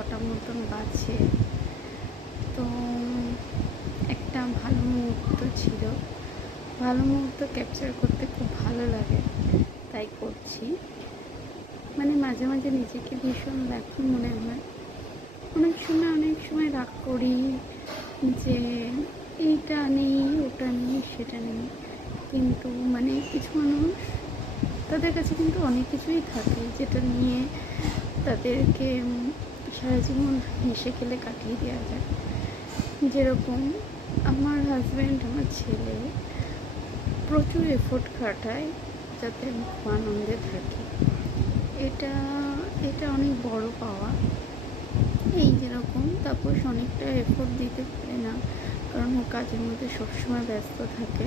6টা মতন বাজে। তো একটা ভালো মুহূর্ত ছিল, ভালো মুহূর্ত ক্যাপচার করতে খুব ভালো লাগে, তাই করছি। মানে মাঝে মাঝে নিজেকে ভীষণ লাকি মনে হয়। অনেক সময় রাগ করি যে এইটা নেই, ওটা নেই, সেটা নেই, কিন্তু মানে কিছু মানুষ, তাদের কাছে কিন্তু অনেক কিছুই থাকে যেটা নিয়ে তাদেরকে সারা জীবন হেসে খেলে কাটিয়ে দেওয়া যায়। যেরকম আমার হাজব্যান্ড, আমার ছেলে প্রচুর এফোর্ট খাটায় যাতে আমি খুব আনন্দে থাকি। এটা এটা অনেক বড় পাওয়া। এই যেরকম তাপস অনেকটা এফোর্ট দিতে পারে না, কারণ ও কাজের মধ্যে সবসময় ব্যস্ত থাকে,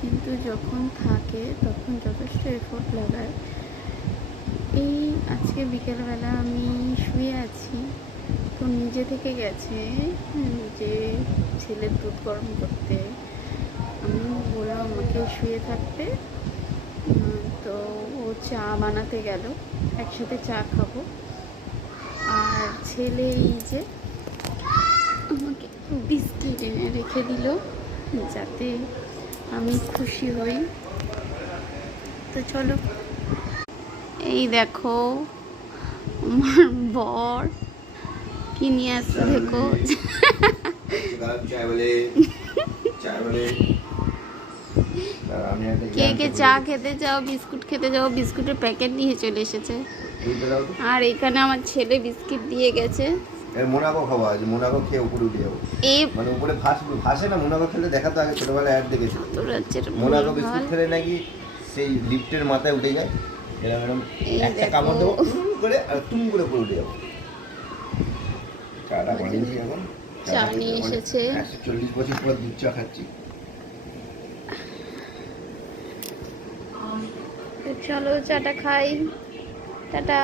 কিন্তু যখন থাকে তখন যথেষ্ট এফোর্ট লাগায়। এই আজকে বিকেলবেলা আমি শুয়ে আছি, তো নিজে থেকে গেছে যে ছেলের দুধ গরম করতে। আমি বললাম আমাকে শুয়ে থাকতে, তো ও চা বানাতে গেল, একসাথে চা খাবো। আর ছেলে এই যে আমাকে বিস্কিট এনে রেখে দিল যাতে আমি খুশি হই। তো চলো, এই দেখো আমার বর কি নিয়ে আসছে দেখো। কে কে চা খেতে চাও, বিস্কুট খেতে যাও, বিস্কুটের প্যাকেট নিয়ে চলে এসেছে। আর এখানে আমার ছেলে বিস্কিট দিয়ে গেছে। মোনাকো খাওয়া আছে, মোনাকো খেয়ে উপরে উঠে যাবো। এই মানে উপরে ভাসে না, মোনাকো খেলে দেখাতো আগে ছোটবেলায় অ্যাড দেখেছিল। মোনাকো বিস্কুট খেলে নাকি সেই লিফটের মাথায় উঠে যায়, এরকম একটা কামড় দেবো করে আর তুম করে উপরে উঠে যাবো। চাটা বানিয়েছি এখন, চা নিয়ে এসেছে। 140 বছর পর দুধ চা খাচ্ছি। চলো চাটা খাই, টাটা।